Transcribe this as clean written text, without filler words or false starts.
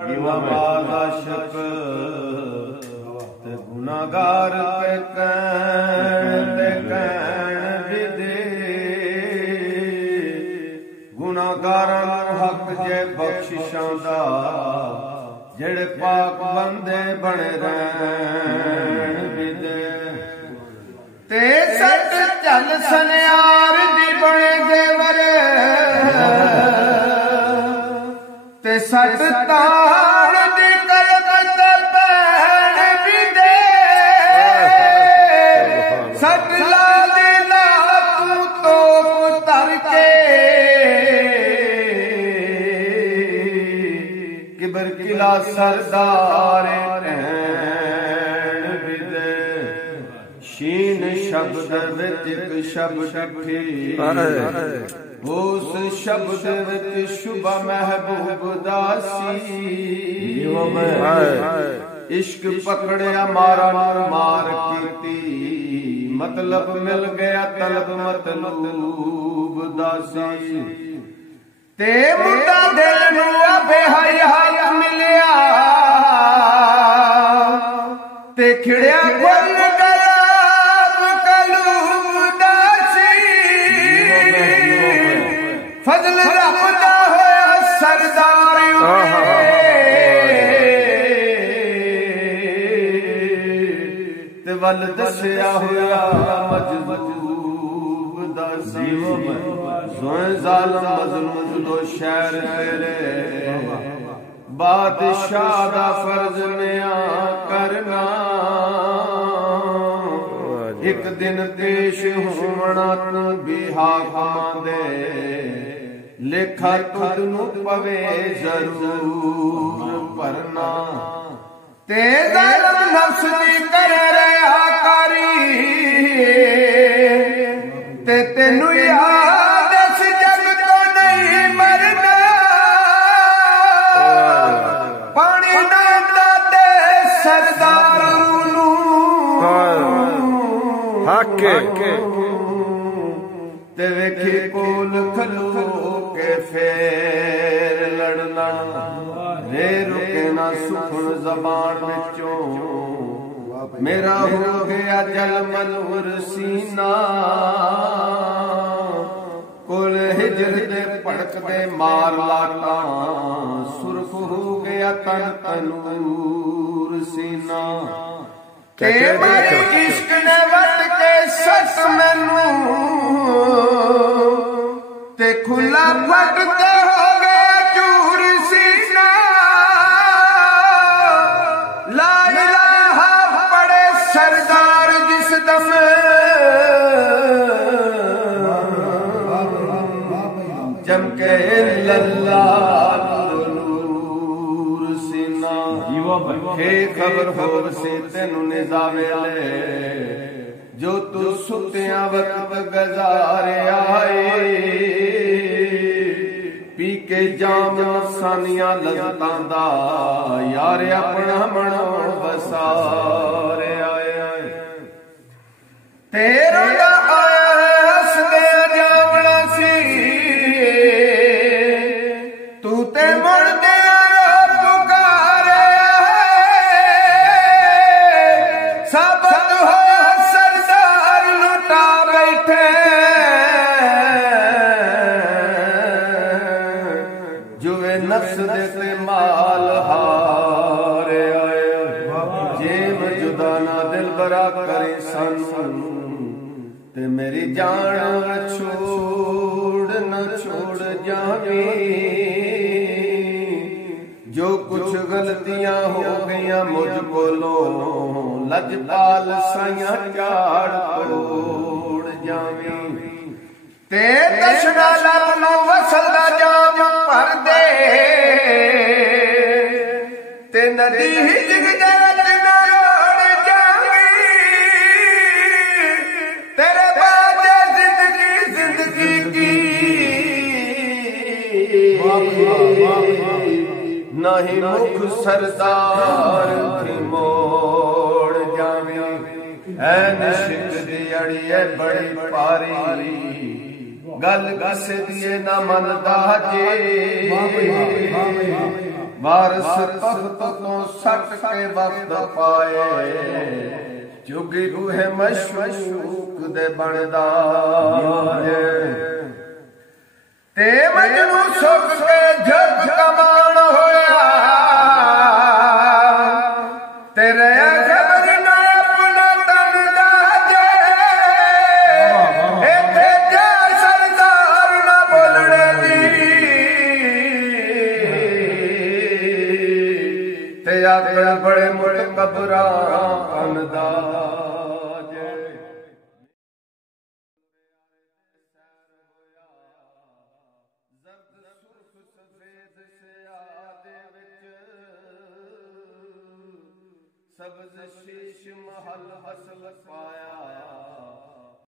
आशक ते गुनागार पे कहण विदे गुनागारां नूं हक जे बख्शिशां दा जेड़े पाक बंदे बने रहण विदे ते सट चल सनियार दी बने देवर ते सट तार दी कलकत पैण विदे सट ला दी ला तू तोप तर के किबर किला सरदार टहण विदे शीन शब्द विच इक शब्द थी उस शब्द विच शुभ महबूब दासी इश्क पकड़िया मारा मार कीती मतलब मिल गया तलब मतलूब दासी ते मुंडा दिल नूं अबे हया मिलिया ते खिड़िया फुल फजल रब दा होया सरदार ते वल दसिया होया मजबूब दासी सोए जालम मजलूम दो शहर तेरे बादशाह दा फर्ज निया करना एक दिन पेश होवना तू भी हाकमां दे लेखा तुद नू पवे जरूर भरना ते जालिम नफ्स दी कर रहा कारी ते तेनू याद इस जग तो नहीं मरना पानी ना दे सरदार नू हाके ते वेखी कोल खलो के फेर लड़ना रे रुके ना सुखन जबान विचों मेरा हो गया जल मनूर सीना कोल हिजर दे भड़क दे मार लाटा सुरख हो गया तन तनूर सीना ते मेरे इश्क ने वट के सट मैनू ते खुला फट के हो गया चूर सीना ला इलाहा पड़े सरदार जिस दम जमके लल्लाह नूर सीना हे खबर हो से तेनू निजावे ले जो तू सुतिया वक्त गुजारे आए पी के जाम नफसानियां लज़्ज़तां दा यार अपना मनो बसारे आए तेरा दा आया हसदे जावना सी तू ते मुड़ दे पुकारे साबत हो सरदार लुटा बैठे जुए नफ्स देते माल हारे आए जेब जुदा ना दिल बरा करे सन ते मेरी जान छोड़ न छोड़ जावी जो कुछ गलतियां हो गईयां मुझ कोलों लजपाल साइयां झाड़ तोड़ जावी ते दशना लब नू वसल दा जाम भर दे ते नदी हिजग जरत ना रोड़ जावी तेरे बाद जिंदगी की नहीं मुख सरदार थी मोड़ जावी ऐ निशिक दी अड़िए बड़ी पारी गल किसे दिए ना मनदा जे ਵਾਰਸ ਤਖਤ ਤੋਂ ਸੱਟ ਕੇ ਵਕਤ ਪਾਏ ਜੁਗੀ ਬੂਹੇ ਮਸ਼ੂਕ ਦੇ ਬਣਦਾ ਤੇ ਮਜਨੂ ਸੁੱਕ ਕੇ ਜਗ ਕਮਾਨ ਹੋਇਆ ਤੇਰੇ ਖਬਰ ਨਾ ਆਪਣਾ ਤਨ ਦਾਜੇ ਇੱਥੇ ਜਾ ਸਰਦਾਰ ਨਾ ਬੋਲਣੇ ਦੀ ਤੇ ਆਪਣੇ ਬੜੇ ਮੁਤਕਬਰਾਂ ਅੰਦਾਜ਼ सब्ज शीश महल हसल पाया